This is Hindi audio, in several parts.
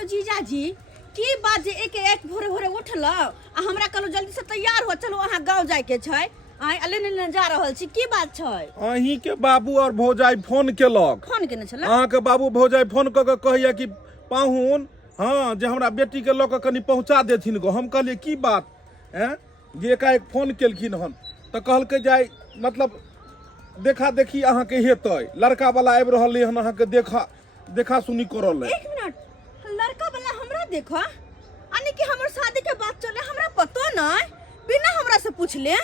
यो जीजाजी की बात जे एक भोरे भोरे उठल आ हमरा कहलो जल्दी से तैयार हो चलो अहाँ गांव जाय के छै आइ अलेने जा रहल छी की बात छै अहीं के बाबू और भौजाई फोन केलक फोन केने छला अहाँ के बाबू भौजाई फोन क के कहैया कि पाहुन हाँ जे हमरा बेटी के लऽ कनी पहुंचा देथिन गो हम कहलिए की बात हैं जे एकाएक फोन केलखिन हन त कहलकै जाय मतलब देखा देखी अहाँ के हेतै लड़का वाला आबि रहल हन अहाँ के देखा सुनी करल एक मिनट लड़का वाला हमरा देखो यानी कि हमर शादी के बात चले हमरा पतो नहीं बिना हमरा से पूछले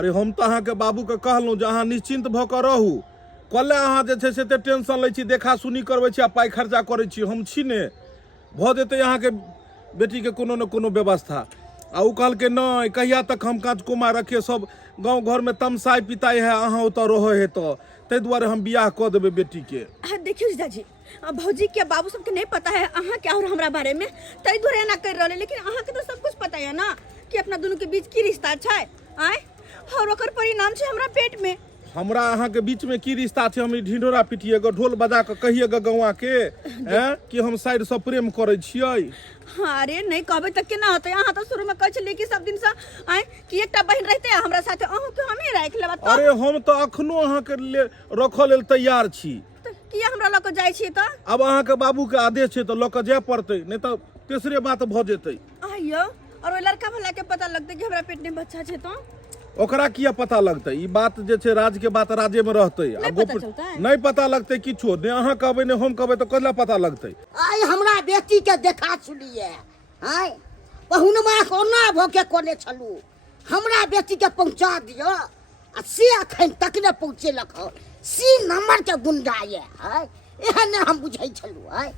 अरे हम तो अहाँ के बाबू के कहलहुँ जे अहाँ निश्चिंत भ के रहू कल्हे अहाँ जे छै से एते टेंशन लै छी देखा सुनी करबै छी आ पाई खर्चा करै छी हम छी ने भ जेतै अहाँ के बेटी के कोनो न कोनो व्यवस्था आ उ कहलकै नहीं कहिया तक हम कांच कुमा रखे सब गांव घर में तमसाई पिताई है अहाँ ओतऽ रहे है तो तै दुआरे हम बियाह क देबै बेटी के देखियो जीजाजी भौजी के बाबू सबके नहीं पता है अहाँ के और हमरा बारे में तै दुआरे एना कर रहले लेकिन अहाँ के तो सब कुछ पता है ना कि अपना दोनों के बीच की रिश्ता छै आय और ओकर परिणाम छै हमरा पेट में हमरा अहाँ के बीच में की रिश्ता छै हम ढिंढोरा पिटिए ग ढोल बजा के कहिए ग गौवा के हैं कि हम साइड से प्रेम करे छियै हाँ अरे नहीं कहबे तक केना होतै अहाँ तो शुरू में कहै छलिए कि सब दिन से आय कि एकटा बहन रहते हमरा साथे अहूँ के हमें राख लेबा तो अरे हम तो अखनो अहाँ के रखऽ लेल तैयार छी किया हमरा लऽ के जाइ छी त अब अहाँ के बाबू के आदेश छै तो लऽ के जाय पड़तै नहीं तो तेसरे बात भ जेतै आइयो और ओ लड़का वाला के पता लगतै कि हमरा पेट में बच्चा छै तो ओकरा किया पता लगतै ई बात जे छै राज के बात राजे में रहतै नहीं पता लगतै किछो ने अहाँ कहबै ने हम कहबै तो कला पता लगतै आइ हमरा बेटी के देखा सुनिए आइ पहुनमा कोना भोके कोने छलू हमरा बेटी के पहुंचा दियो आ से अखन तक ने पहुंचेलक सी नंबर के गुंडा ये आइ एहन हम बुझै छलू आइ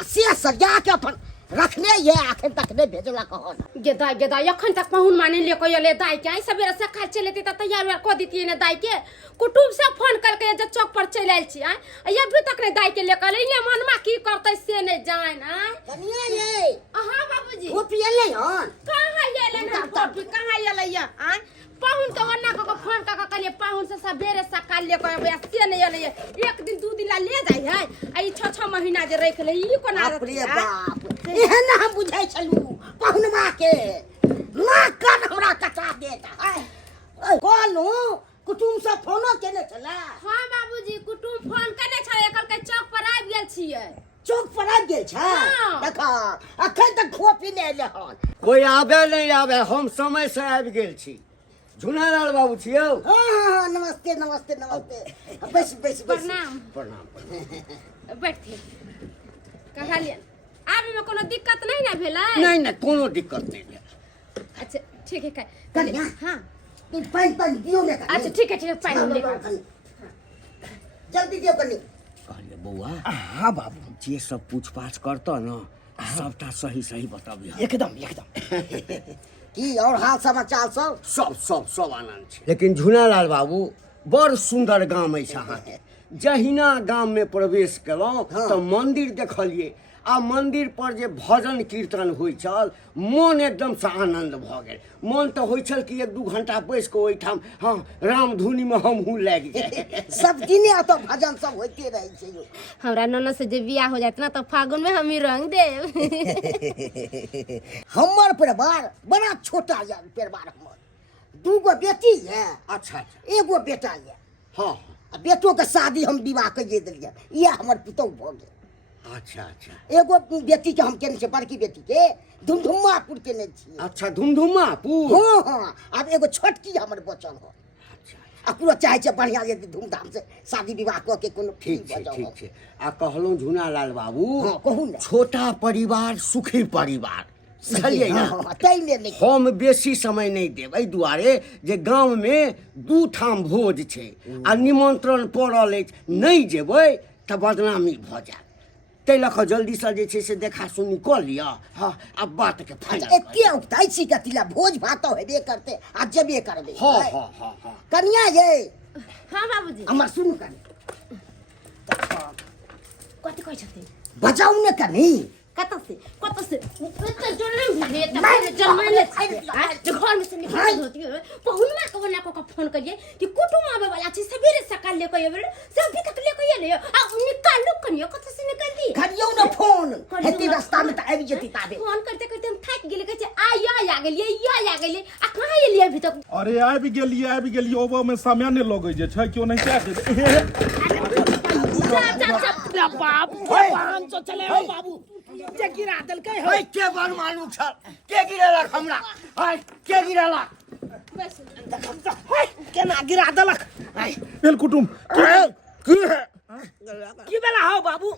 आ से सजा के अपन रखने ये अखन तक ने भेजलक हन गेदा अखन तक पहुन माने ले को ले दाई के सबेरे से खा चले त तैयार क दितिए ने दाई के कुटुंब से फोन करके जे चौक पर चल आइल छी आइ अभी तक ने दाई के लेकर इने मनमा की करतै से ने जान आइ कनिया ये हां बाबूजी वो पियले हन कहां येले ना कहां येले या आइ पाहुन के वन्ना को फोन का कहलिए पाहुन से सबेरे सकाल ले कहबे से ने येले एक दिन दू दिन ला ले जाई है आई 6 महीना जे रख ले ई कोना रे बाप एहन हम बुझै छलू पहुनमा के ना कान हमरा कटा देता है कोनु कुटुंब से फोनो केने छला हां बाबूजी कुटुंब फोन करने छले कल के चौक पर आबि गेल छियै चौक पर आबि गेल छै देखा अखन तक खोपी नै एले हन कोई आबे नहीं आबे हम समय से आबि गेल छी झुनालाल बाबू छियौ हां नमस्ते नमस्ते नमस्ते बस प्रणाम बैठिए कहलिए आबे में कोनो दिक्कत नहीं ना भेलै नहीं कोनो दिक्कत नहीं है अच्छा ठीक है कन्या हां तू पानी दियो ने अच्छा ठीक है पानी लेकर जल्दी दियो कनी कहलिए बौआ हां बाबू जे सब पूछपाछ करतो न सबटा सही बताबियो एकदम की और हाल समाचार सब आनंद छै लेकिन झुनालाल बाबू बड़ सुंदर गाम अछि अहाँ के जहिना गाम में प्रवेश केलौं तो मंदिर देखलिए आ मंदिर पर जे भजन कीर्तन होइ छल मन एकदम से आनंद भ गेल मन तो होइ छल कि 1-2 घंटा बैस के ओइठाम हां राम धुनी में हमहू लागि जाए सब दिने तो भजन सब होते रहे छै हमरा नन्ना से जे बियाह हो जात ना तो फागुन में हम ही रंग देब हमर परिवार बड़ा छोटा है परिवार हमर 2 गो बेटी है अच्छा एगो बेटा है हां बेटो के शादी हम विवाह कइए देलिए ये हमर पुतौ भ गेल अच्छा एगो बेटी के हम केने छै बड़की बेटी के धुमधुमापुर केने छी अच्छा धुमधुमापुर हां अब एगो छोटकी हमर बचल हो अच्छा पूरा चाहे छै बढ़िया जे धूमधाम से शादी विवाह क के कोनो ठीक छै आ कहलौं झुनालाल बाबू हां कहू ने छोटा परिवार सुखी परिवार बुझलिए ना नहीं हम बेसी समय नहीं देब एहि दुआरे जे गांव में 2 ठाम भोज छै आ निमंत्रण पड़ल अछि नहीं जेबै त बदनामी भ जायत तै लख जल्दी से जे छै से देखा सुनी क लिया हां अब बात के फाइनल एके उठाई छी कतिला भोज भात हेबे करते आ जेबे करबे हां कन्या ये हां बाबूजी हमर सुन कनी कथि कहै छथि बजाऊ ने कनी कत से तो जन्म भेले त जन्म ले जो घर में से निकल होती है पहुनमा को ना को फोन करिए कि कुटुम आवे वाला छी सवेरे सकाल ले कहिए सब भी तक ले कहिए ले आ निकाल लो कनियो कत से निकल दी करियो ना फोन हेती रास्ता में त आबि जती ताबे फोन करते करते हम थक गेले कहै छै आ गेलिए आ कहां एलिए अभी तक अरे आबि गेलिए ओबो में समय नहीं लगे जे छै क्यों नहीं क्या बाप भगवान तो चले हो बाबू जे गिरा दल के हो के बार मालूम छ के गिरेला हमरा हाय के गिरेला बस केना गिरा दलक हाय बेल कुटुम की बेला हो बाबू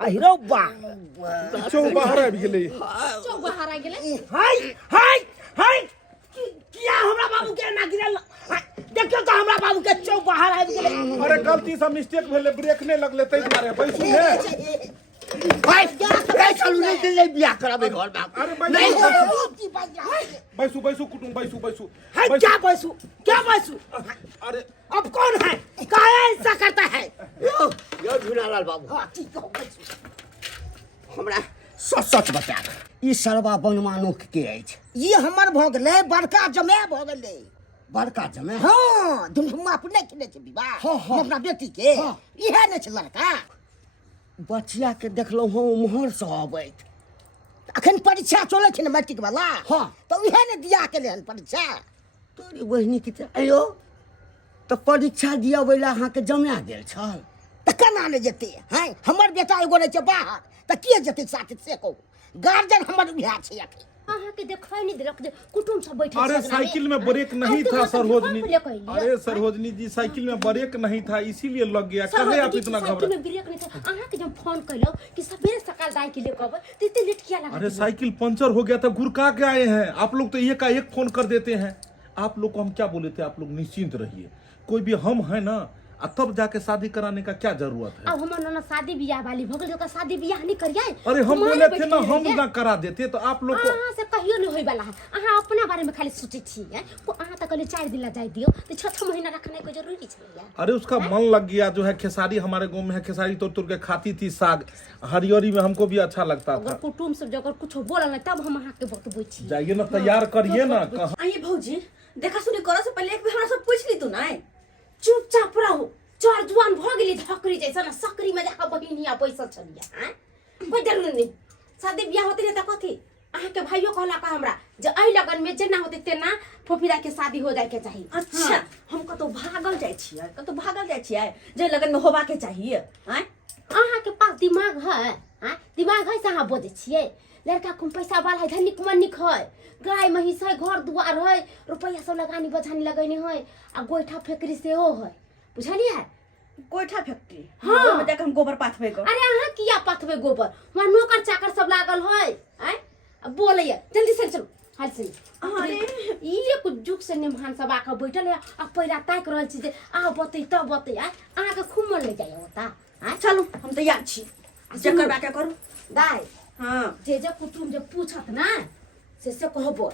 आहिरो बा चौ बाहर आबि गेलै चौ बाहर आ गेले हाय किया हमरा बाबू के ना गिरल देखियो तो हमरा बाबू के चौ बाहर आबि गेलै अरे गलती से मिस्टेक भेले ब्रेक नहीं लगले तै दुआरे बैसू ने भाई ए चलू नहीं ले बियाह कराबे घर में अरे नहीं बैसू कुटुम बैसू है क्या बैसू अरे अब कौन है काहे ऐसा करता है यो झूलालाल बाबू हां ठीक हो बैसू हमरा सच बता ई सरवा बनमानुख के अछि ई हमर भ गेलै बड़का जमे भ गेलै बड़का जमे हां धुमधुमा पर नहीं खेले छै विवाह हम अपना बेटी के इहे नै छै लड़का बचिया के देखलौ हम मोहर से अबैत अखन परीक्षा चलै छै ने मैट्रिक वाला हां तो इहे ने दिया के लेहन परीक्षा तोरी बहिनी के आयो तो परीक्षा दिया वाला अहाँ के जमा गेल छल त केना ने जेते हैं हमर बेटा एगो रहे छै बाहर त के जेते साथ से को गार्जियन हमर बिहार छै अखन अहाँ के देखाई नहीं देलक कुटुम सब बैठे अरे साइकिल में ब्रेक नहीं था सरोजनी अरे सरोजनी जी साइकिल में ब्रेक नहीं था इसीलिए लग गया कहे आप इतना घबरा में ब्रेक नहीं था अहाँ के जब फोन कइलो कि सवेरे सकाल दाई के लिए कहब तो इतने लेट किया लगा अरे साइकिल पंचर हो गया था गुरका के आए हैं आप लोग तो एक फोन कर देते हैं आप लोग को हम क्या बोले थे आप लोग निश्चिंत रहिए कोई भी हम है ना तब जाके शादी कराने का क्या जरूरत है अब हमर ना शादी बियाह वाली भगल जो का शादी बियाह नहीं करिए अरे हम बोले थे ना हम ना करा देते तो आप लोग को अहाँ से कहियो नहीं होई वाला है अहाँ अपना बारे में खाली सोचे छी है को अहाँ तक ले 4 दिन ला जाय दियो तो 6 महीना रखने को जरूरी छै अरे उसका मन लग गया जो है खेसारी हमारे गांव में है खेसारी तोड़ के खाती थी साग हरियरी में हमको भी अच्छा लगता था अगर कुटुम सब जगह कुछ बोलल ना तब हम अहाँ के बतबै छी जाइए ना तैयार करिए ना कहां आइए भौजी देखा सुनी करो से पहले एक बार हमरा सब पूछ ली तू ना चुपचाप रहो चार जुआन भ गेली धकरी जैसा ना सकरी में जाके बहिनिया पैसा चलिया हैं कोई जरूर नहीं शादी बियाह होते नहीं त कथी अहाँ के भाइयो कहला का हमरा जे एहि लगन में जेना होते तेना फोफिरा के शादी हो जाए के चाहिए अच्छा हम कतो भागल जाय छियै जे लगन में होबा के चाहिए हैं अहाँ के पास दिमाग है हैं दिमाग है से अहाँ बोझे छियै लड़का कम पैसा वाला है धनिक मनिक है गाय महिष है घर दुआर है रुपया सब लगानी बझानी लगैने है आ गोइठा फेकरी से हो है बुझलिए कोठा फैक्ट्री हाँ। में जाके हम गोबर पाथबे कर अरे अहाँ किया पाथबे गोबर वहाँ नौकर चाकर सब लागल है हैं अब बोलैया जल्दी से चलो हाल से अरे ये कुछ जुग से निमहान सब आके बैठल है आ पहिला ताक रहल छी जे आ बतै त बतै अहाँ के खूब मन ले जाय होता हैं चलू हम तैयार छी जकर बाके करू दाई हां जे कुटुम जे पूछत ना से कहबो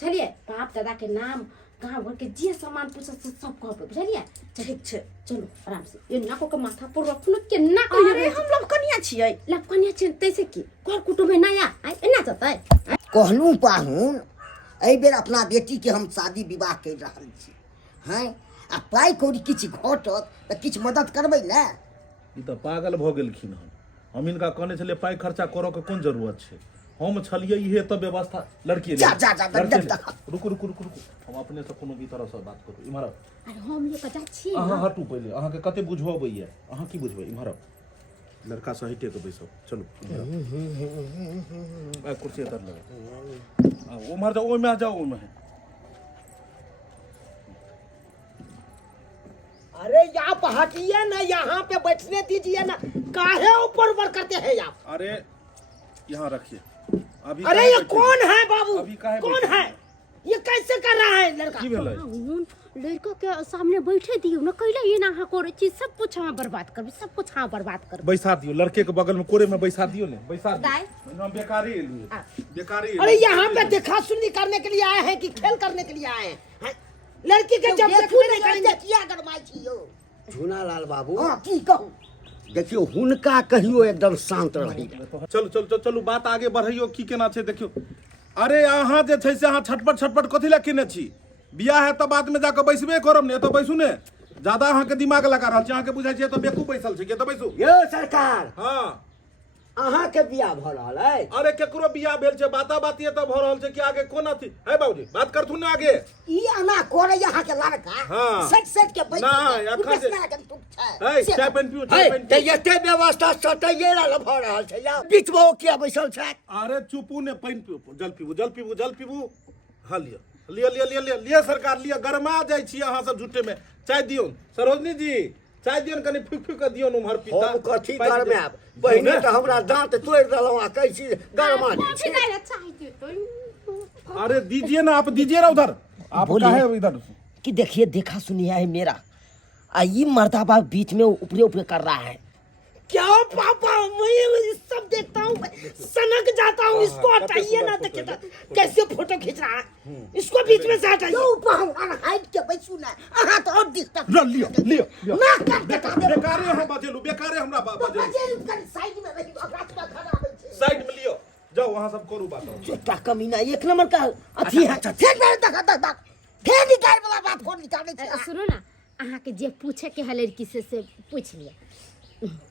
चलिए बाप दादा के नाम गाँव घर के जे सामान पूछत से सब कहबो बुझलिए ठीक छै चलो आराम से ये नाको के माथा पर रखनो के ना कहियो अरे हम लोग कनिया छियै लपकनिया चिंतै से की घर कुटुम है नया आई एना जतै कहलू पाहुन एहि बेर अपना बेटी के हम शादी विवाह कर रहल छी हैं आ पाई कौड़ी किछ घटत त किछ मदद करबै ना ई तो पागल भ गेलखिन हम इनका कहने छले पाई खर्चा करो के कोन जरूरत छै हम छलिए इहे त व्यवस्था लड़की जा रुकू हम अपने से कोनो भी तरह से बात करू इम्हर अरे हम ले कजा छी अहाँ हटू पहले अहाँ के कते बुझबैया अहाँ की बुझबै इम्हर लड़का से हटे के बैसो चलो आ कुर्सी इधर लगा उम्हर जाओ ओइमे जाओ ओइमे अरे आप हटिए ना यहाँ पे बैठने दीजिए ना काहे ऊपर ऊपर करते हैं आप अरे यहाँ रखिए अभी अरे ये कौन है बाबू अभी काहे कौन है ये कैसे कर रहा है लड़का की भेलै लड़का के सामने बैठे दियो न कैला ये ना हाँ करे छी सब कुछ हाँ बर्बाद करबी सब कुछ हाँ बर्बाद करबी बैसा दियो लड़के के बगल में कोरे में बैसा दियो ने बैसा दाई। दियो हम बेकारी बेकारी अरे यहाँ पे देखा सुनी करने के लिए आए हैं कि खेल करने के लिए आए हैं लड़की के जब देखू नहीं करेंगे किया गरमाई छी यो झूनालाल बाबू हां की कहूं देखियो हुनका कहियो एकदम शांत रही। चलू चलू चलू चलू बात आगे बढ़ैयो की केना छै देखियो। अरे अहाँ जे छै से अहाँ छटपट छटपट कथी लए केने छी? बियाह है तो बाद में जाकर बैसबे करब ने, तो बैसू ने। ज्यादा अहाँ के दिमाग लगा रहल छै, अहाँ के बुझाइ छै तो बेकूफ बैसल छै के, तो बैसू। यो सरकार, हाँ अहाँ के बियाह भ रहल है? अरे केकरो बियाह भेल छै, बाता बातिए तो भ रहल छै कि आगे कोन अथी है। बाबूजी बात करथुन ने आगे। ई आना कोरे यहाँ के लड़का हाँ। सट सट के बैठ नहीं, अखन से- है चाय पानी पियो, चाय पानी ते पियो। एते व्यवस्था सटैये ला भ रहल छै या बीच में ओ किया बैसल छै? अरे चुपू ने, पानी पियो, जल पीबू जल पीबू जल पीबू। हाँ लिया लिया लिया लिया लिया लिया सरकार लिया। गरमा जाइ छी अहाँ सब झूठे में। चाय दियो सरोजनी जी, चाय दियो कनी फुक फुक के दियो उम्हर पीता। हम कथी घर में आब? पहिने तो हमरा दांत तोड़ देलौ आ कहै छी गरमा कॉफी छै। दै ले चाहिए तो अरे दीजिए ना, आप दीजिए ना उधर। आप बोलिए। काहे इधर? कि देखिए देखा सुनिया है मेरा, ये मर्दाबा बीच में ऊपरे ऊपरे कर रहा है। क्या पापा, मैं सब देखता हूँ, सनक जाता हूँ। इसको हटाइए ना, देखिए कैसे फोटो खींच रहा है। इसको बीच में से हटाइए। जो पहुंच हाइट के बैसू ना, अहाँ तो और डिस्टर्ब लियो लियो लियो। ना कर दे का दे। बेकारे हम बजेलू, बेकारे हमरा बजेलू। बजे कर साइड में रही, रात में खड़ा होय छै। साइड में लियो, जाओ वहां सब करू बात। छोटा कमीना, एक नंबर का अथी है। फिर मेरे तक तक फिर निकाल वाला बात को निकाले छै। सुनो ना, अहाँ के जे पूछे के है लड़की से पूछ लिया।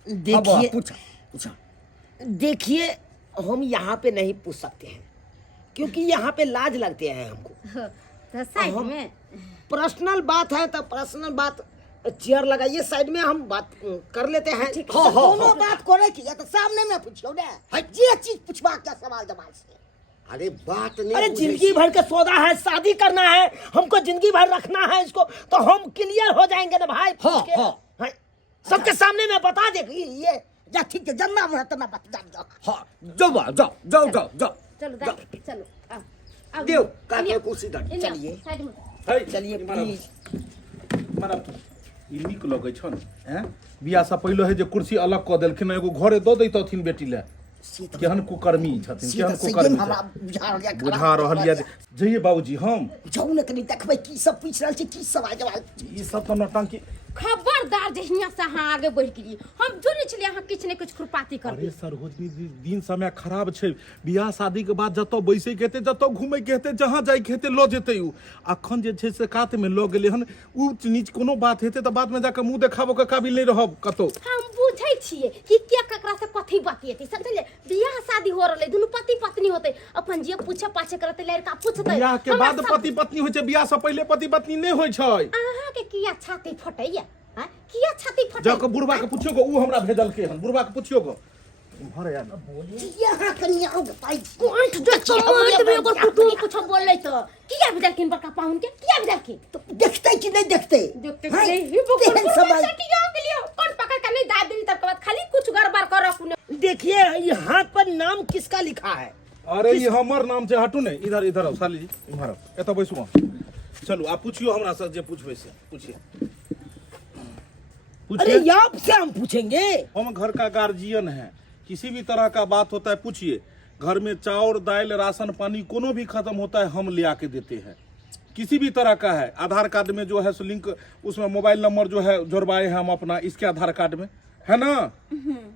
देखिए पूछा पूछा। देखिए, हम यहाँ पे नहीं पूछ सकते हैं क्योंकि यहाँ पे लाज लगते हैं हमको। तो साइड में पर्सनल बात है तो पर्सनल बात, चेयर लगाइए साइड में, हम बात कर लेते हैं। हाँ कोनो बात करे की तो सामने में पूछियो ना, जे चीज पूछबा के सवाल जवाब से। अरे बात नहीं अरे बुझै जिंदगी छी। भर का सौदा है, शादी करना है हमको, जिंदगी भर रखना है इसको, तो हम क्लियर हो जाएंगे ना भाई। हाँ, पूछ के। हाँ। हाँ, सबके सामने में बता दे। ये या ठीक है जन्ना में तना बात जान जाओ। हाँ जाओ जाओ जाओ जाओ जाओ। चलो जाओ। दाई चलो आओ आओ। दियो का इन्हें- कुर्सी दर। इन्हें चलिए। साइड में है चलिए प्लीज। मारा ई नीक लगै छ न। हैं बियाह से पहिले है जे कुर्सी अलग क देलखिन, एगो घरे द दैतथिन बेटी ले। केहन कुकर्मी छथिन, केहन कुकर्मी हमरा छथिन। बुझा रहल बुझा रहल या जइए बाबूजी हम जाऊ ने कनी देखबै की सब पूछ रहल छै, की सवाल जवाब। ई सब तो नौटंकी। खबरदार जे हियां से अहाँ आगे बढ़ गेलिए, हम जुनी छलिए अहाँ किछ ने किछ खुरपाती कर अरे सरोजनी दिन समय खराब छै। बियाह शादी के बाद जतौ बैसे के हेतै, जतौ घूमे के हेतै, जहाँ जाय के हेतै लो जेतै उ। अखन जे छै से कात में लो गेलै हन, ऊंच नीच कोनो बात हेतै त बाद में जाके मुंह देखाबो के काबिल नहीं रहब कतो। हम बुझै छियै कि के ककरा से कथी बतियेतै, समझले? बियाह शादी हो रहलै, दुनू पति पत्नी होतै, अपन जे पूछे पाछे करतै, लड़का पूछतै। बियाह के हमरा बाद सब- पति पत्नी होइ छै, बियाह से पहिले पति पत्नी नहीं होइ छै। अहाँ के किया छाती फटैया? हैं किया छाती फटै? जाके बुढ़वा के पूछियो गो, उ हमरा भेजलकै हन। बुढ़वा के पूछियो गो। भरे यार यहाँ कनी आओ बताई कोंठ जो कोंठ में ओकर कुटुम कुछ बोलै त किया भेजलखिन बड़का पाहुन के? किया भेजलखिन? तो देखते कि नहीं देखते देखते हैं? ही वो तेहन सवाल सटिया के लिए कौन पकड़ के नहीं दाद दी तक बाद खाली कुछ गड़बड़ कर रखने। देखिए ये हाथ पर नाम किसका लिखा है? अरे ये हमर नाम छै। हटू ने, इधर इधर आओ साली जी, इधर आओ, एतऽ बैसू वहाँ। चलू आप पूछियो हमरा से जे पूछबै से पूछिए। अरे पूछिए, आपसे हम पूछेंगे। हम घर का गार्जियन है, किसी भी तरह का बात होता है पूछिए। घर में चावल दाल राशन पानी कोनो भी खत्म होता है हम ले आके देते हैं, किसी भी तरह का है। आधार कार्ड में जो है सो लिंक, उसमें मोबाइल नंबर जो है जुड़वाए हैं हम अपना, इसके आधार कार्ड में है ना।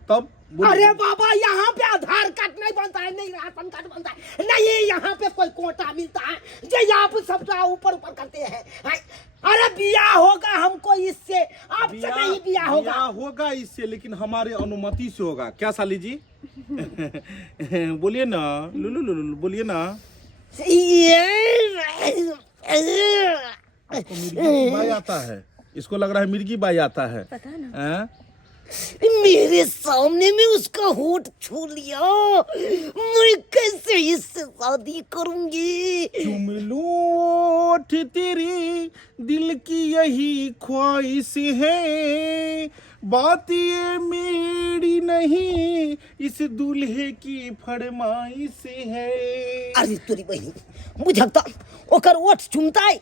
तब बोलिए। अरे बाबा, यहाँ पे आधार कार्ड नहीं बनता है, नहीं राशन कार्ड बनता है, नहीं यहाँ पे कोई कोटा मिलता है जो यहाँ पे सब ऊपर ऊपर करते हैं। अरे बिया होगा हमको इससे, आपसे नहीं बिया होगा। बियाह होगा इससे, लेकिन हमारे अनुमति से होगा। क्या साली जी? बोलिए ना, लुलु लुलु बोलिए ना। इसको मिर्गी बाई आता है, इसको लग रहा है मिर्गी बाई आता है। पता ना। हैं? मेरे सामने में उसका होठ छू लिया, मैं कैसे इससे शादी करूंगी? चुम लूं ओठ तेरी, दिल की यही ख्वाहिश है, बात ये मेरी नहीं, इस दूल्हे की फरमाइश है। अरे तोरी बहिन बुझक ओकर ओठ चुमता है,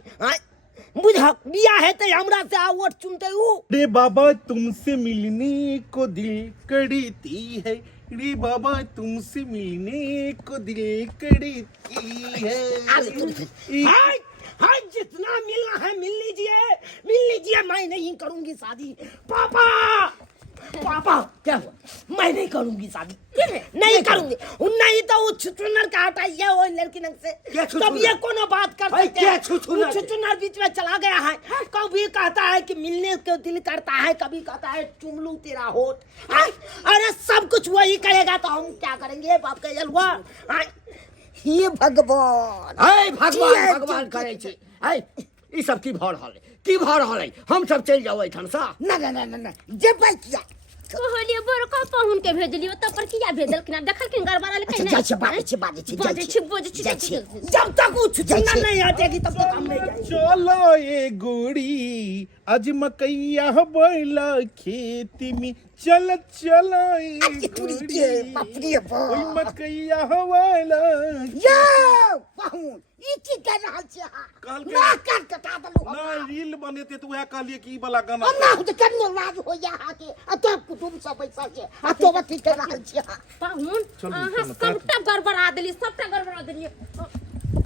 बुझक बिया है तो हमरा से ओठ चुमते उ। रे बाबा तुमसे मिलने को दिल करती है, रे बाबा तुमसे मिलने को दिल करती है। हाय हाय, जितना मिलना है मिल लीजिए, मिल लीजिए, मैं नहीं करूंगी शादी। पापा पापा क्या हुआ? मैं नहीं करूंगी शादी, नहीं करूंगी। नहीं तो वो छुछुनर का हटाइए वो लड़की नंग से, तब ये कोनो बात कर सकते हैं। छुछुनर बीच में चला गया है, कभी कहता है कि मिलने को दिल करता है, कभी कहता है चूम लूं तेरा होठ। अरे सब कुछ वही करेगा तो हम क्या करेंगे? बाप का जलवा। हे भगवान, भगवान भगवान करे छी। ई सब की भर हल की भर हल? हम सब चल जाओ एठन सा। ना ना ना ना ना जब किया कहलिए बड़का पाहुन के भेजलियो त पर किया भेजल कि ना देखल कि गड़बड़ा ले कहीं अच्छा बाजे छी जब तक वो छुछुनर नहीं हटेगी तब तक हम नहीं जाएंगे। चलो ये गोड़ी आज मकैया बैला खेती में, चल चलो ये गोड़ी ओय मकैया बैला। यो पाहुन ई की कर रहल छी कहल के- ना काट कटा दलु ना रील बनेते तो वह कहलिए कि ई वाला गाना हम ना तो कन्नो लाज हो या के आ तो कुटुम सब पैसा के आ तो बती कर रहल छी पाहुन अहाँ सबटा गड़बड़ा देली, सबटा गड़बड़ा देली।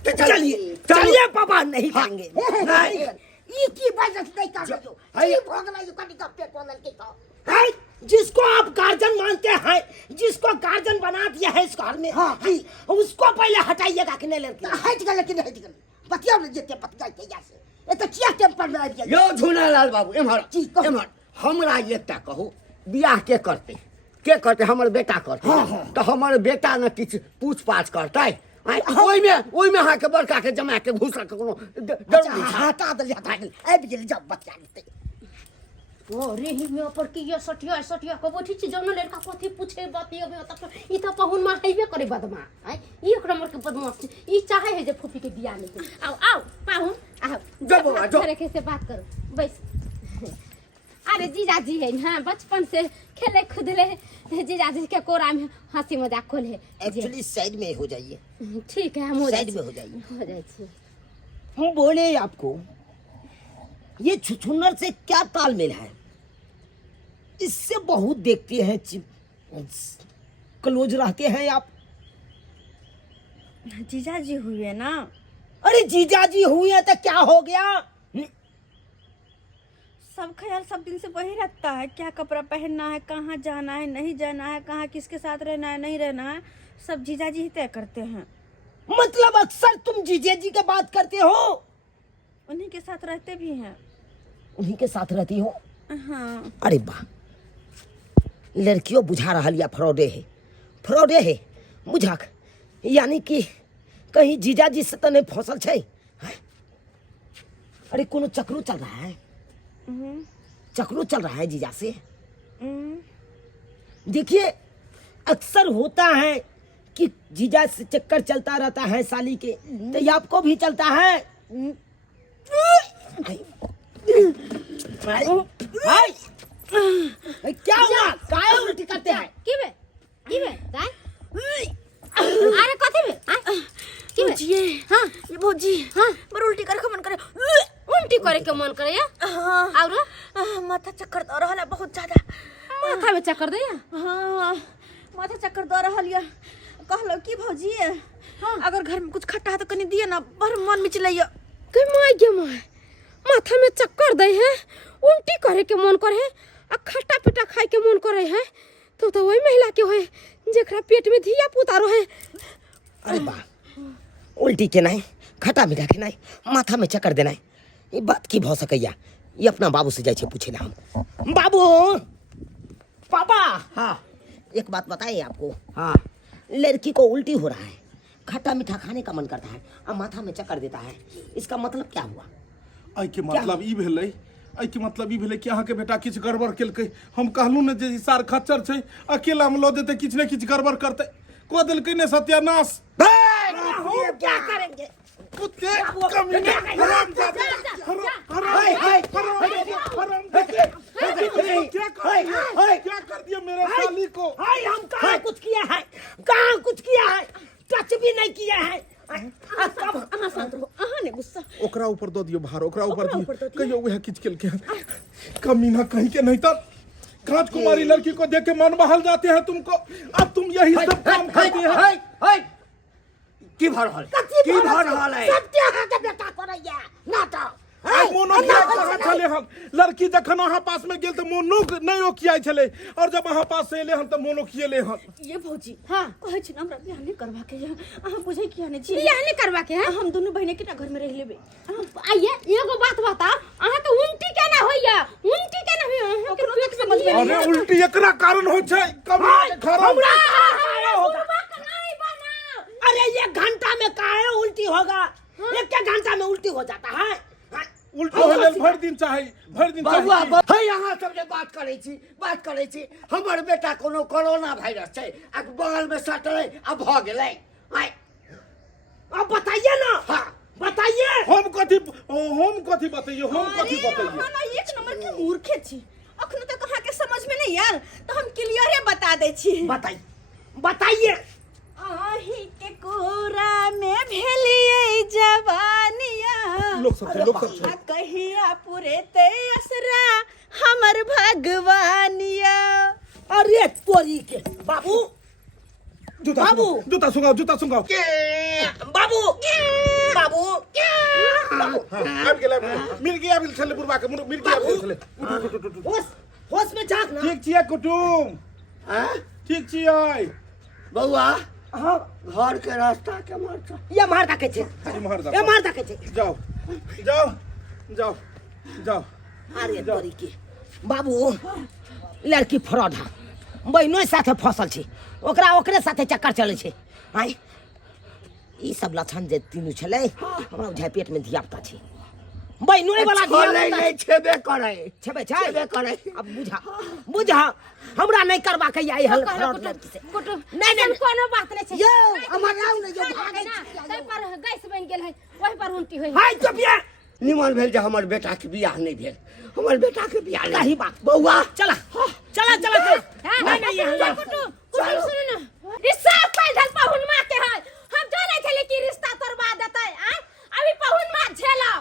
चलिए चलिए पापा, नहीं करेंगे। नहीं ई की बजत नहीं कर दो ई भोगला यो कटी का पेट वाला के तो है जिसको आप गार्जियन मानते हैं, जिसको गार्जियन बना दिया है इस घर में, उसको पहले हटाइएगा कि नहीं लड़की? हट गल लेकिन हट गल बतिया ने जेते पतिया के या से ए तो किया टेम्पर में आ गया यो झूनालाल बाबू एम्हर जी, कहू। एम्हर हमरा एकटा कहू, बियाह के करते? हमर बेटा करते। तो हमर बेटा न किछ पूछ पाछ करतै? ओइ में अहाँ के बड़का के जमा के घुसा के कोनो जरूरी छै? हटा दल हटा गल अब गेल जब बतिया लेते अरे ही में पर की ये सटिया को बैठी छी जौन लड़का कथि पूछे बतियो में तब ई त पाहुन मा हइबे करे बदमा है। ई ओकरा मोर के बदमाश छी, ई चाहे है जे फूफी के बियाह नहीं। आओ पाहुन आओ जो रखे से बात करो, बैस। अरे जीजाजी है हां, बचपन से खेले खुदले जीजाजी के कोरा में हंसी मजाक खोले। एक्चुअली साइड में हो जाइए, ठीक है, हम हो साइड जाए में हो जाइए। हो जाए छी। हम बोले आपको ये छुछुनर से क्या तालमेल है? इससे बहुत देखते हैं, क्लोज रहते हैं आप। जीजाजी हुए ना, अरे जीजाजी हुए तो क्या हो गया? सब ख्याल सब दिन से वही रखता है, क्या कपड़ा पहनना है, कहाँ जाना है, नहीं जाना है, कहाँ किसके साथ रहना है, नहीं रहना है, सब जीजाजी ही तय करते हैं। मतलब अक्सर तुम जीजाजी की बात करते हो? उन्हीं के साथ रहते भी हैं। उन्हीं के साथ रहती हो? हाँ। अरे वाह, लड़कियों बुझा रहा लिया फ्रॉडे है बुझाक, यानी कि कहीं जीजाजी से तो नहीं फंसल छै? अरे कोनो चक्रू चल रहा है, चक्रू चल रहा है जीजा से। देखिए अक्सर होता है कि जीजा से चक्कर चलता रहता है साली के, तो ये आपको भी चलता है? क्या हुआ? काय उल्टी करते हैं? की बे काय? अरे कथि बे की बे? भौजी हां ये भौजी हाँ पर उल्टी करे मन करे। उल्टी करे के मन करे या? हाँ और माथा चक्कर दे रहा है बहुत ज्यादा। माथा में चक्कर दे या? हाँ माथा चक्कर दे रहा है। कहलो की भौजी अगर घर में कुछ खट्टा है तो कनी दिए ना, बड़ मन में चिल्लाइया के माय माथा में चक्कर दे है, उल्टी करे के मन करे है, आ खट्टा पीटा खाए के मन करे है, तो वही महिला के होए जेकरा पेट में धिया पुता रहे। अरे वाह, उल्टी के नहीं, खट्टा मीठा के नहीं, माथा में चक्कर देना, ये बात की भौ सकैया? ये अपना बाबू से जाए पूछे ना हम। बाबू, पापा, हाँ एक बात बताएं आपको। हाँ लड़की को उल्टी हो रहा है, खट्टा मीठा खाने का मन करता है और माथा में चक्कर देता है, इसका मतलब क्या हुआ? आई के मतलब ई भेलै, आई के मतलब ई भेलै कि अहाँ के बेटा किछ गड़बड़ केलकै। हम कहलू ने जे सार खच्चर छै, अकेला में लो देते किछ ने किछ गड़बड़ करते, को देलकै ने सत्यानाश। क्या करेंगे? कुत्ते कमीने हरामजादे क्या कर दिया मेरे साली को? हम कहाँ कुछ किया है? कहाँ कुछ किया है? टच भी नहीं किया है। ओकरा ऊपर दो दियो भार, ओकरा ऊपर दियो, कहियो वह किछ केलकै कमीना कहीं के नहीं। तब कांच कुमारी लड़की को देख के मन बहल जाते हैं तुमको, अब तुम यही सब काम करते हैं। की भर हल सत्य है के बेटा करैया ना तो आई मोनो किया कहाँ छले हम लड़की जखन अहाँ पास में गेल त मोनो नहीं ओ किया छले और जब अहाँ पास से एले हम त मोनो किएले हम ये भौजी हाँ कहै छी हमरा बियाह नहीं करबा के है अहाँ बुझै किया नहीं छी बियाह नहीं करवा के है हम दोनों बहिने केटा घर में रह लेबे आइए एगो बात बता अहाँ के उल्टी केना होइया उल्टी केना होइया अहाँ के पेट में समझ अरे उल्टी एकरा कारण होय छै कमरा के खराब अरे 1 घंटा में काहे उल्टी होगा 1 घंटा में उल्टी हो जाता है उल्टी होले भर दिन चाहिए बबुआ हे यहाँ सबके बात करे छी हमर बेटा कोनो कोरोना वायरस छै आ बगल में सटले आ भ गेलै आइ अब बताइए ना हाँ बताइए हम कथी बताइए हम कथी बताइए ना एक नंबर के मूर्खे छी अखन तक अहाँ के समझ में नहीं यार तो हम क्लियरे बता दे छी बताइए आही के कोरा में भेलिए जवानिया लोग सब कहिया पूरे ते असरा हमर भगवानिया अरे तोरी के बाबू जूता सुंगाओ बाबू आबि गेलै मिल गया बिल छले बुरबा के मिल गया छले होश में झाँक ना ठीक छियै कुटुम ठीक छियै बउआ हाँ घर के रास्ता के मार छ ये मार दा के छे ये मार दा के छे जाओ अरे तोरी के बाबू लड़की फ्रॉड है बहनों साथे फसल छी ओकरे साथे चक्कर चले छे आई ई सब लक्षण जे तीनू छले हमरा बुझाय पेट में धियापुता छी बहनों वाला धियापुता नहीं छेबे करे अब बुझा हमरा नहीं करबा के आई हल फ्रॉड लड़की से नहीं कोनो बात नहीं छै यो हमर नाम ने जो भागे तै पर गैस बन गेल है वही पर उल्टी होई हाय चुपिया निमन भेल जे हमर बेटा के बियाह नहीं भेल हमर बेटा के बियाह नहीं सही बात बउआ चला नहीं कुटुम सुन ना ई सब पैदल पहुन मां के है हम जाने थे कि रिश्ता तोड़वा देतै अभी पहुन मां झेला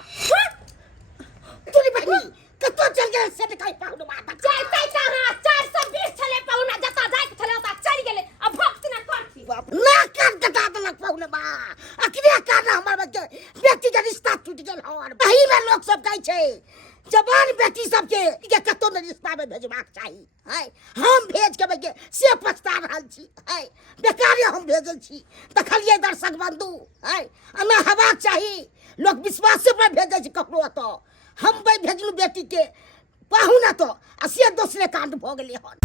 तोरी बहनी कतो चल गए से कहीं पाहुन बात चलतै कहां 420 छले पहुन जता जाय के छले ओता चल गेले अब भक्त ना करती ना कर कटा देलक पाहुन बा अखने कारण हमर बच्चे बेटी के रिश्ता टूट गेल और वही में लोग सब कहै छै जवान बेटी सबके के कतो न रिश्ता में भेजबाक चाही है हम भेज के बगे से पछता रहल छी है बेकार हम भेजल छी देखलिए दर्शक बंधु है अना हेबाक चाही लोग विश्वास से भेजै छै ककरो तो हम भेजलू बेटी के पाहुन तो आ से दोसरे कांड भ गेलै हन